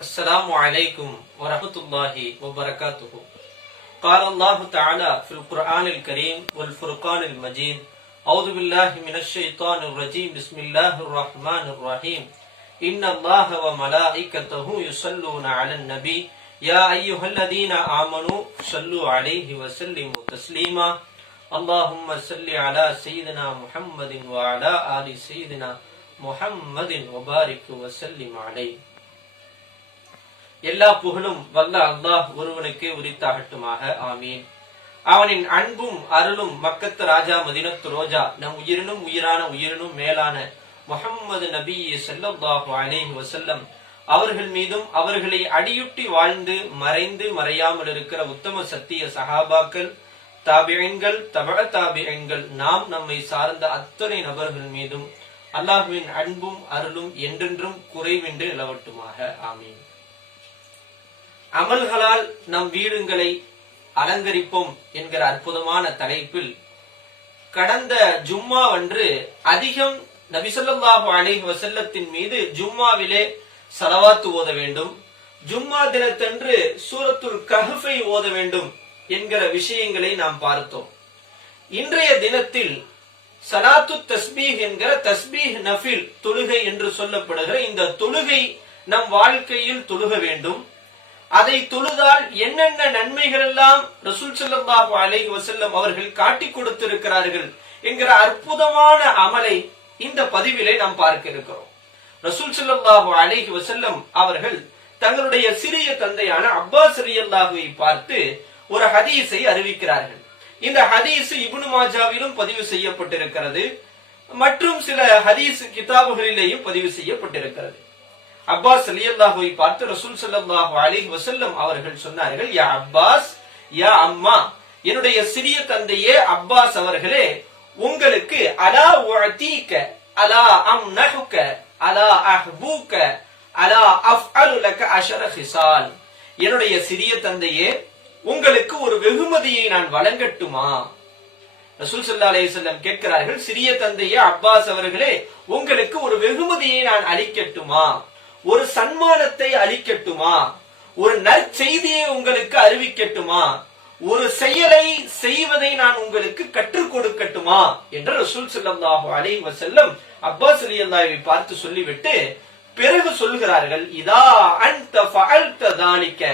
السلام عليكم ورحمة الله وبركاته. قال الله تعالى في القرآن الكريم والفرقان المجيد أعوذ بالله من الشيطان الرجيم بسم الله الرحمن الرحيم. إن الله وملائكته يصلون على النبي. يا أيها الذين آمنوا صلوا عليه وسلموا تسليما. اللهم صل على سيدنا محمد وعلى آل سيدنا محمد وبارك وسلم عليه. எல்லா புகழும் வல்ல அல்லாஹ் ஒருவனுக்கே உரித்தாகட்டுமாக. ஆமீன். அவனின் அன்பும் அருளும் மக்கத்து ராஜா மதினத்து ரோஜா நம் உயிரினும் உயிரான உயிரினும் மேலான முகம்மது நபி ஸல்லல்லாஹு அலேஹி வசல்லம் அவர்கள் மீதும் அவர்களை அடியுட்டி வாழ்ந்து மறைந்து மறையாமல் இருக்கிற உத்தம சத்திய சகாபாக்கள் தாபியங்கள் தபழ தாபியங்கள் நாம் நம்மை சார்ந்த அத்தனை நபர்கள் மீதும் அல்லாஹ்வின் அன்பும் அருளும் என்றென்றும் குறைவின்றி நிலவட்டுமாக. ஆமீன். அமல்களால் நம் வீடுகளை அலங்கரிப்போம் என்கிற அற்புதமான தலைப்பில் கடந்த ஜும்மா அன்று அதிகம் நபிசல்லாஹு அலைஹி வசல்லத்தின் மீது ஜும்மாவிலே சலவாத்து ஓத வேண்டும். ஜும்மா தினத்தன்று சூரத்துல் கஹஃபை ஓத வேண்டும் என்கிற விஷயங்களை நாம் பார்த்தோம். இன்றைய தினத்தில் சலாத்து தஸ்பீஹ் என்கிற தஸ்பீஹ் நஃபில் தொழுகை என்று சொல்லப்படுகிற இந்த தொழுகை நம் வாழ்க்கையில் தொழுக வேண்டும். அதை தொழுதால் என்னென்ன நன்மைகள் எல்லாம் ரசூல் செல்லம்பாபு அலை வசல்லம் அவர்கள் காட்டி கொடுத்திருக்கிறார்கள் என்கிற அற்புதமான அமலை இந்த பதிவிலே நாம் பார்க்க இருக்கிறோம் ரசூல் செல்லம்பாபு அலைஹி வசல்லம் அவர்கள் தங்களுடைய சிறிய தந்தையான அப்பாஸ் ரியல்லாஹுவை பார்த்து ஒரு ஹதீஸை அறிவிக்கிறார்கள். இந்த ஹதீஸ் இபுனு மாஜாவிலும் பதிவு செய்யப்பட்டிருக்கிறது. மற்றும் சில ஹதீஸ் கிதாபுகளிலேயும் பதிவு செய்யப்பட்டிருக்கிறது. அப்பாஸ் அலி அல்லாஹுவை பார்த்து ரசூல் சல்லாஹு அலைஹி வசல்லம் அவர்கள் சொன்னார்கள் யா அப்பாஸ் யா அம்மா என்னுடைய சிறிய தந்தையே அப்பாஸ் அவர்களே உங்களுக்கு அலா உழத்தீக்க அலா அம் நகுக்க அலா அஹ்பூக்க அலா அஃப் லக அஷர ஹிசால். என்னுடைய சிறிய தந்தையே உங்களுக்கு ஒரு வெகுமதியை நான் வழங்கட்டுமா? ரசூல் சல்லா அலைஹி வஸல்லம் கேட்கிறார்கள் சிறிய தந்தையே அப்பாஸ் அவர்களே உங்களுக்கு ஒரு வெகுமதியை நான் அளிக்கட்டுமா? ஒரு சன்மானத்தை அளிக்கட்டுமா? ஒரு நற்செய்தியை உங்களுக்கு அறிவிக்கட்டுமா? ஒரு செயலை செய்வதை நான் உங்களுக்கு கற்றுக் கொடுக்கட்டுமா? என்று ரசூல் ஸல்லல்லாஹு அலை வசல்லம் அப்பாஸ் ரலியல்லாஹுவை பார்த்து சொல்லிவிட்டு பிறகு சொல்கிறார்கள் இதா அந்த ஃபஅல்த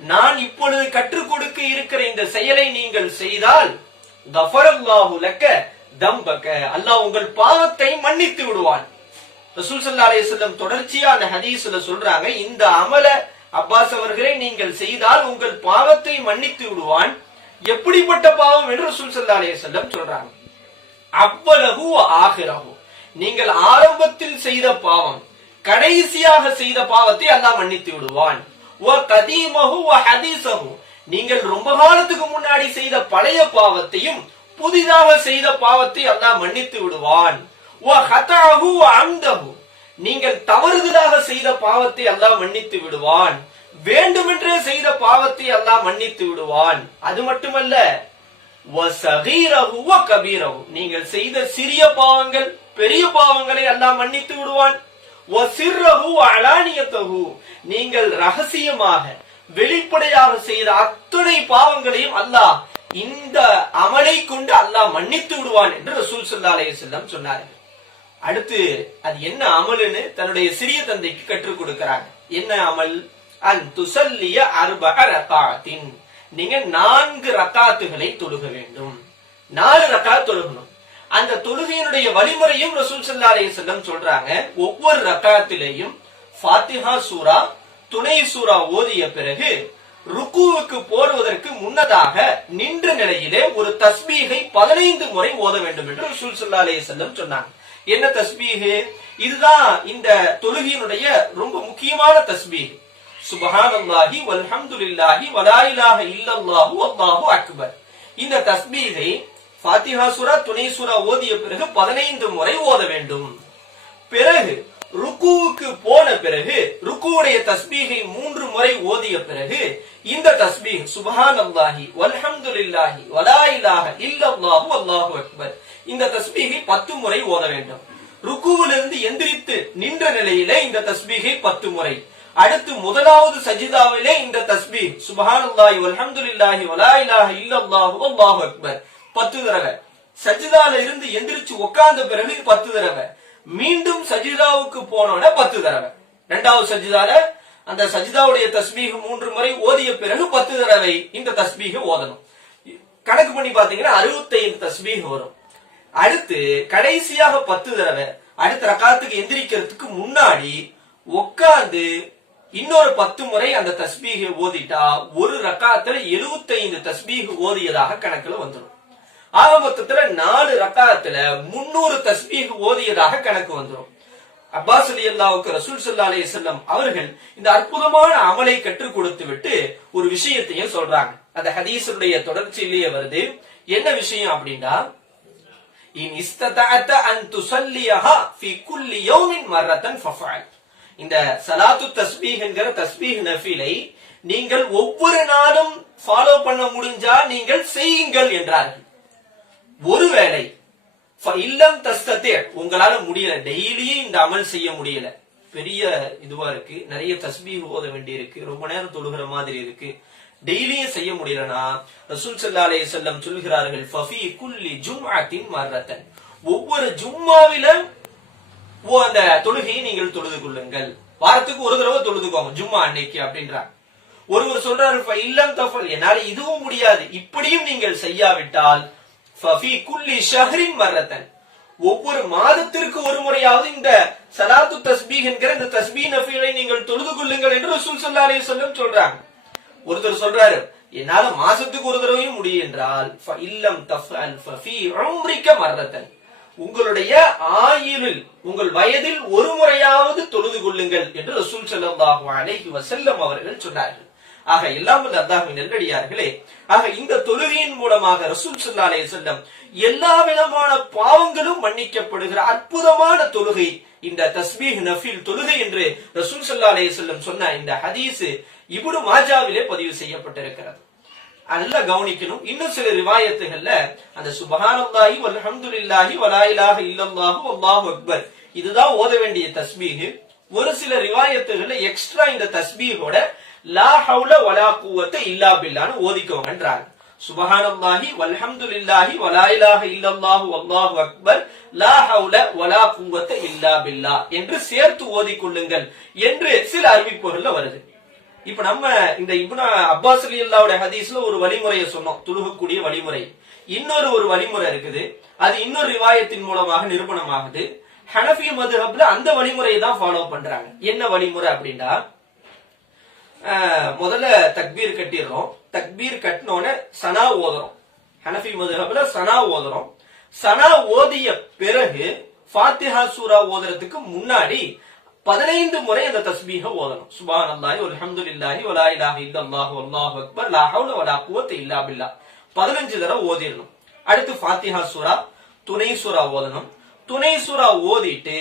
நான் இப்பொழுது கற்றுக் கொடுக்க இருக்கிற இந்த செயலை நீங்கள் செய்தால் கஃபரல்லாஹு லக்க தம்பக அல்லாஹ் உங்கள் பாவத்தை மன்னித்து விடுவான். ரசூல் சல்லா அலையம் தொடர்ச்சியா அந்த ஹதீஸ்ல சொல்றாங்க இந்த அமல அப்பாஸ் அவர்களே நீங்கள் செய்தால் உங்கள் பாவத்தை மன்னித்து விடுவான். எப்படிப்பட்ட பாவம் என்று ரசூல் சல்லா அலையம் சொல்றாங்க. அவ்வளவு ஆகிறகு நீங்கள் ஆரம்பத்தில் செய்த பாவம் கடைசியாக செய்த பாவத்தை அல்லாஹ் மன்னித்து விடுவான். ஓ ஓ நீங்கள் ரொம்ப காலத்துக்கு முன்னாடி செய்த பழைய பாவத்தையும் புதிதாக செய்த பாவத்தை அல்லாஹ் மன்னித்து விடுவான். நீங்கள் தவறுதலாக செய்த பாவத்தை அல்லாஹ் மன்னித்து விடுவான். வேண்டுமென்றே செய்த பாவத்தை அல்லாஹ் மன்னித்து விடுவான். அது மட்டுமல்ல நீங்கள் செய்த சிறிய பாவங்கள் பெரிய பாவங்களை அல்லாஹ் மன்னித்து விடுவான். நீங்கள் ரகசியமாக வெளிப்படையாக செய்த அத்துணை பாவங்களையும் அல்லாஹ் இந்த அமலை கொண்டு அல்லாஹ் மன்னித்து விடுவான் என்று ரசூல் சல்லா அலையம் சொன்னார்கள். அடுத்து அது என்ன அமல்னு தன்னுடைய சிறிய தந்தைக்கு கற்றுக் கொடுக்கிறாங்க. என்ன அமல்? அன் துசல்லிய அர்பக ரத்தாத்தின் நீங்க நான்கு ரத்தாத்துகளை தொழுக வேண்டும். நாலு ரத்தா தொழுகணும். அந்த தொழுகையினுடைய வழிமுறையும் ரசூல் சல்லா செல்லம் சொல்றாங்க. ஒவ்வொரு ரத்தாத்திலையும் ஃபாத்திஹா சூரா துணை சூரா ஓதிய பிறகு ருக்குவுக்கு போடுவதற்கு முன்னதாக நின்ற நிலையிலே ஒரு தஸ்பீகை பதினைந்து முறை ஓத வேண்டும் என்று ரசூல் சல்லா செல்லம் சொன்னாங்க. என்ன தஸ்பீகு இதுதான் இந்த தொழுகையினுடைய ரொம்ப முக்கியமான தஸ்பீக் சுபஹானல்லாஹி வல்ஹம்துலில்லாஹி வலா இலாஹ இல்லல்லாஹு அல்லாஹு அக்பர். இந்த தஸ்பீகை ஃபாத்திஹா சுரா துணை சுரா ஓதிய பிறகு பதினைந்து முறை ஓத வேண்டும். பிறகு ருக்குவுக்கு போன பிறகு ருக்குவுடைய தஸ்பீகை மூன்று முறை ஓதிய பிறகு இந்த தஸ்பீக் சுபஹான் அல்லாஹி வல்ஹம்துலில்லாஹி வலா இலாஹ இல்லல்லாஹு அல்லாஹு அக்பர். இந்த தஸ்பீகை பத்து முறை ஓத வேண்டும். ருக்குவிலிருந்து எந்திரித்து நின்ற நிலையிலே இந்த தஸ்பீகை பத்து முறை. அடுத்து முதலாவது சஜிதாவிலே இந்த தஸ்பீ. சுபஹானல்லாஹி வல்ஹம்துலில்லாஹி வலா இலாஹ இல்லல்லாஹு வல்லாஹு அக்பர். பத்து தடவை. சஜிதால இருந்து எந்திரிச்சு உட்கார்ந்த பிறகு பத்து தடவை. மீண்டும் சஜிதாவுக்கு போனோட பத்து தடவை. இரண்டாவது சஜிதால அந்த சஜிதாவுடைய தஸ்மீக மூன்று முறை ஓதிய பிறகு பத்து தடவை இந்த தஸ்மீக ஓதணும். கணக்கு பண்ணி பாத்தீங்கன்னா அறுபத்தைந்து தஸ்மீக வரும். அடுத்து கடைசியாக பத்து தடவை அடுத்த ரக்காத்துக்கு எந்திரிக்கிறதுக்கு முன்னாடி உட்கார்ந்து இன்னொரு பத்து முறை அந்த தஸ்பீக ஓதிட்டா ஒரு ரக்காத்துல எழுபத்தைந்து தஸ்பீக ஓதியதாக கணக்குல வந்துடும் ஆக மொத்தத்துல நாலு ரக்காத்துல முன்னூறு தஸ்பீக ஓதியதாக கணக்கு வந்துடும் அப்பாஸ் அலி அல்லாவுக்கு ரசூல் சல்லா அலி செல்லம் அவர்கள் இந்த அற்புதமான அமலை கற்றுக் கொடுத்து விட்டு ஒரு விஷயத்தையும் சொல்றாங்க. அந்த ஹதீசருடைய தொடர்ச்சியிலேயே வருது. என்ன விஷயம் அப்படின்னா இன் இஸ்ததஅத அன் துஸல்லியஹா ஃபீ குல்லி யௌமின் மர்ரத்தன் ஃபஃஅல். இந்த சலாத்து தஸ்பீஹ் என்கிற தஸ்பீஹ் நஃபிலை நீங்கள் ஒவ்வொரு நாளும் ஃபாலோ பண்ண முடிஞ்சா நீங்கள் செய்யுங்கள் என்றார்கள். ஒருவேளை ஃப இல்லம் தஸ்தத்தே உங்களால முடியல. டெய்லியும் இந்த அமல் செய்ய முடியல. பெரிய இதுவா இருக்கு. நிறைய தஸ்பீ ஓத வேண்டி இருக்கு ரொம்ப நேரம் தொழுகிற மாதிரி இருக்கு. டெய்லியும் செய்ய முடியலன்னா ரசூல் சல்லா அலே செல்லம் சொல்கிறார்கள் ஃபஃபி குல்லி ஜும்அத்தின் மர்ரத்தன். ஒவ்வொரு ஜும்மாவில ஓ அந்த தொழுகையை நீங்கள் தொழுது கொள்ளுங்கள். வாரத்துக்கு ஒரு தடவை தொழுதுக்கோங்க ஜும்மா அன்னைக்கு அப்படின்றாங்க ஒருவர் சொல்றாரு இல்லம் தஃபல். என்னால இதுவும் முடியாது. இப்படியும் நீங்கள் செய்யாவிட்டால் ஃபஃபி குல்லி ஷஹரின் மர்ரத்தன். ஒவ்வொரு மாதத்திற்கு ஒரு முறையாவது இந்த சலாத்து தஸ்பீஹ் என்கிற இந்த தஸ்பீ நஃபீலை நீங்கள் தொழுது கொள்ளுங்கள் என்று ரசூல் சல்லா அலே வஸல்லம் சொல்றாங்க. ஒருத்தர் சொல்றாரு என்னால மாசத்துக்கு ஒரு தடவையும் முடியும் என்றால் இல்லம் உங்களுடைய ஆயுளில் உங்கள் வயதில் ஒரு முறையாவது தொழுது கொள்ளுங்கள் என்று ரசூல் செல்லம் அலைஹி வசல்லம் அவர்கள் சொன்னார்கள். ஆக எல்லாம் வல்ல அல்லாஹ்வின் நெல்லடியார்களே ஆக இந்த தொழுகையின் மூலமாக ரசூல் சல்லா அலே செல்லம் எல்லா விதமான பாவங்களும் மன்னிக்கப்படுகிற அற்புதமான தொழுகை இந்த தஸ்பீஹ் நஃபீல் தொழுகை என்று ரசூல் சல்லா அலே செல்லம் சொன்ன இந்த ஹதீஸ் இப்னு மாஜாவிலே பதிவு செய்யப்பட்டிருக்கிறது. நல்லா கவனிக்கணும். இன்னும் சில ரிவாயத்துகள்ல அந்த சுபஹானல்லாஹி வல்ஹம்துலில்லாஹி வலாயிலாக இல்லல்லாஹு வல்லாஹு அக்பர். இதுதான் ஓத வேண்டிய தஸ்பீஹ். ஒரு சில ரிவாயத்துகள்ல எக்ஸ்ட்ரா இந்த தஸ்பீஹோட லா ஹவுல வலா கூவத்தை இல்லா பில்லான்னு ஓதிக்கோங்கன்றாங்க. சுபஹானல்லாஹி வல்ஹம்துலில்லாஹி வலாயிலாக இல்லல்லாஹு வல்லாஹு அக்பர். லா ஹவுல வலா கூவத்தை இல்லா பில்லா என்று சேர்த்து ஓதிக்கொள்ளுங்கள் என்று சில அறிவிப்புகள்ல வருது. இப்ப நம்ம இந்த இப்னா அப்பாஸ் அலி ஹதீஸ்ல ஒரு வழிமுறையை சொன்னோம். துழுகக்கூடிய வழிமுறை. இன்னொரு ஒரு வழிமுறை இருக்குது. அது இன்னொரு ரிவாயத்தின் மூலமாக நிரூபணமாகுது. ஹனஃபி மதுஹப்ல அந்த வழிமுறையை தான் ஃபாலோ பண்றாங்க. என்ன வழிமுறை அப்படின்னா ஆஹ், முதல்ல தக்பீர் கட்டிடுறோம். தக்பீர் கட்டினோடனே சனா ஓதுறோம். ஹனஃபி மதுஹப்ல சனா ஓதுறோம். சனா ஓதிய பிறகு ஃபாத்திஹா சூரா ஓதுறதுக்கு முன்னாடி பதினைந்து முறை அந்த தஸ்பீக ஓதணும். சுபான் அல்லாஹி அல்ஹம்துலில்லாஹி வலா இலாஹ இல்லல்லாஹு அல்லாஹு அக்பர் லாஹவுல வலா குவத்த இல்லா பில்லா. பதினஞ்சு தடவை ஓதிடணும். அடுத்து ஃபாத்திஹா சூரா துணை சூரா ஓதணும். துணை சூரா ஓதிட்டு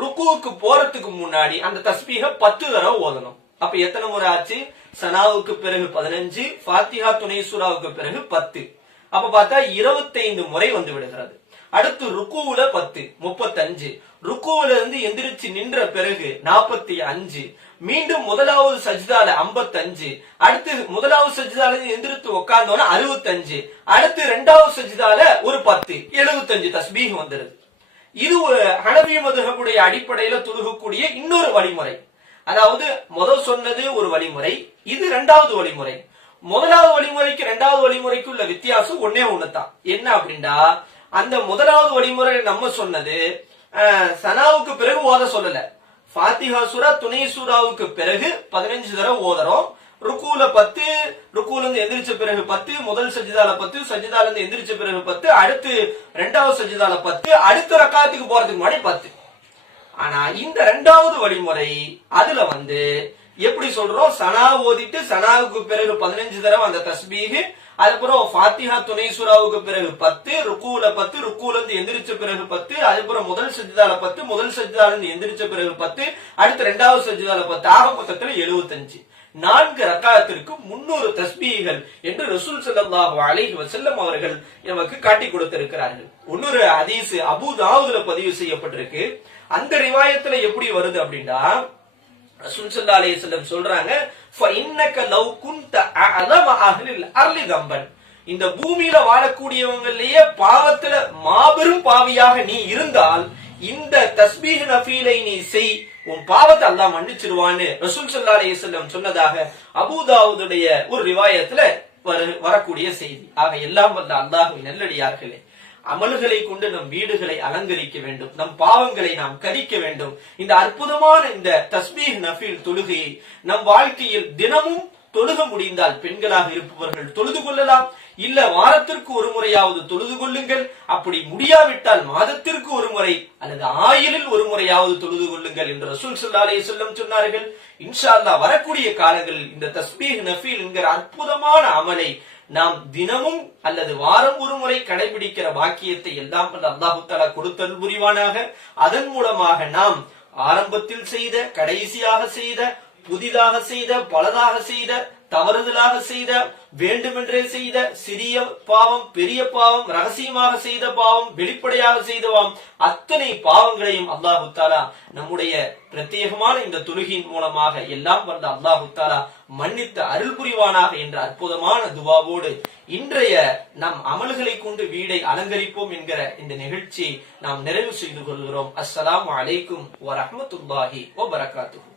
ருக்குவுக்கு போறதுக்கு முன்னாடி அந்த தஸ்பீக பத்து தடவை ஓதணும். அப்ப எத்தனை முறை ஆச்சு? சனாவுக்கு பிறகு பதினஞ்சு ஃபாத்திஹா துணை சூராவுக்கு பிறகு பத்து. அப்ப பார்த்தா இருபத்தைந்து முறை வந்து விடுகிறது. அடுத்து ருக்குவுல பத்து முப்பத்தஞ்சு. ருக்குவுல இருந்து எந்திரிச்சு நின்ற பிறகு நாற்பத்தி அஞ்சு. மீண்டும் முதலாவது சஜிதால 55 அடுத்து முதலாவது சஜிதால எந்திரித்து உட்கார்ந்தோன்னா அறுபத்தஞ்சு. அடுத்து இரண்டாவது சஜிதால ஒரு பத்து. எழுபத்தஞ்சு தஸ்பீஹ் வந்துருது. இது ஒரு ஹனபி மதுஹபுடைய அடிப்படையில துருகக்கூடிய இன்னொரு வழிமுறை. அதாவது முதல் சொன்னது ஒரு வழிமுறை இது இரண்டாவது வழிமுறை. முதலாவது வழிமுறைக்கு இரண்டாவது வழிமுறைக்கு உள்ள வித்தியாசம் ஒன்னே ஒண்ணுதான். என்ன அப்படின்னா அந்த முதலாவது வழிமுறை நம்ம சொன்னது சனாவுக்கு பிறகு ஓத சொல்லல. ஃபாத்திஹா சூரா துணை சூராவுக்கு பிறகு பதினஞ்சு தடவை ஓதுறோம். ருக்குல பத்து ருக்குல இருந்து எந்திரிச்ச பிறகு பத்து முதல் சஜிதால பத்து சஜிதால இருந்து எந்திரிச்ச பிறகு பத்து அடுத்து ரெண்டாவது சஜிதால பத்து அடுத்த ரக்காயத்துக்கு போறதுக்கு முன்னாடி பத்து. ஆனா இந்த ரெண்டாவது வழிமுறை அதுல வந்து எப்படி சொல்றோம்? சனா ஓதிட்டு சனாவுக்கு பிறகு பதினஞ்சு தடவை அந்த தஸ்பீகு அதுக்கப்புறம் ஃபாத்திஹா துணை சூராவுக்கு பிறகு பத்து ருக்கூல பத்து ருக்கூல இருந்து எந்திரிச்ச பிறகு பத்து அதுக்கப்புறம் முதல் சஜிதால பத்து முதல் சஜிதால இருந்து எந்திரிச்ச பிறகு பத்து அடுத்து ரெண்டாவது சஜிதால பத்து ஆக மொத்தத்துல எழுபத்தஞ்சு நான்கு ரக்காத்திற்கு முன்னூறு தஸ்பீகள் என்று ரசூல் ஸல்லல்லாஹு அலைஹி செல்லம் அவர்கள் நமக்கு காட்டி கொடுத்திருக்கிறார்கள். இன்னொரு ஹதீஸ் அபு தாவூதுல பதிவு செய்யப்பட்டிருக்கு. அந்த ரிவாயத்துல எப்படி வருது அப்படின்னா ரசூல் சல்லா அலைஹி சொல்றாங்க فإنك لو كنت أعلم أهل الأرض ذنبا இந்த பூமியில வாழக்கூடியவங்களையே பாவத்துல மாபெரும் பாவியாக நீ இருந்தால் இந்த தஸ்பீஹ் நஃபீலை நீ செய் உன் பாவத்தை அல்லாஹ் மன்னிச்சிருவான்னு ரசூல் ஸல்லல்லாஹு அலைஹி வஸல்லம் சொன்னதாக அபூதாவுடைய ஒரு ரிவாயத்துல வரு- வரக்கூடிய செய்தி ஆக எல்லாம் வல்ல அல்லாஹ்வின் நல்லடியார்களே அமல்களை கொண்டு நம் வீடுகளை அலங்கரிக்க வேண்டும். நம் பாவங்களை நாம் கரிக்க வேண்டும். இந்த அற்புதமான இந்த தஸ்மீர் நஃபீல் தொழுகையை நம் வாழ்க்கையில் தினமும் தொழுக முடிந்தால் பெண்களாக இருப்பவர்கள் தொழுது கொள்ளலாம். இல்ல வாரத்திற்கு ஒரு முறையாவது தொழுது கொள்ளுங்கள். அப்படி முடியாவிட்டால் மாதத்திற்கு ஒரு முறை அல்லது ஆயிலில் ஒரு முறையாவது தொழுது கொள்ளுங்கள் என்று ரசூல் ஸல்லல்லாஹு அலைஹி சொன்னார்கள். இன்ஷா அல்லா வரக்கூடிய காலங்களில் இந்த தஸ்பீஹ் நஃபீல் என்கிற அற்புதமான அமலை நாம் தினமும் அல்லது வாரம் ஒரு முறை கடைபிடிக்கிற பாக்கியத்தை எல்லாம் அல்லாஹு தஆலா கொடுத்தல் புரிவானாக. அதன் மூலமாக நாம் ஆரம்பத்தில் செய்த கடைசியாக செய்த புதிதாக செய்த பலதாக செய்த தவறுதலாக செய்த வேண்டுமென்றே செய்த சிறிய பாவம் பெரிய பாவம் ரகசியமாக செய்த பாவம் வெளிப்படையாக செய்தவாம் அத்தனை பாவங்களையும் அல்லாஹு தாலா நம்முடைய பிரத்யேகமான இந்த தொழுகையின் மூலமாக எல்லாம் வந்த அல்லாஹு தாலா மன்னித்த அருள் புரிவானாக என்ற அற்புதமான துவாவோடு இன்றைய நம் அமல்களை கொண்டு வீடை அலங்கரிப்போம் என்கிற இந்த நிகழ்ச்சியை நாம் நிறைவு செய்து கொள்கிறோம். அஸ்ஸலாமு அலைக்கும் வரஹ்மத்துல்லாஹி வபரகாத்துஹு.